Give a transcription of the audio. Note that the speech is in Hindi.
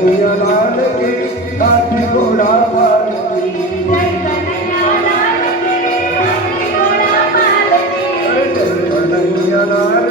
कन्हैया लाल के हाथी घोड़ा पाल की जय कन्हैया लाल के हाथी घोड़ा पाल की जय कन्हैया लाल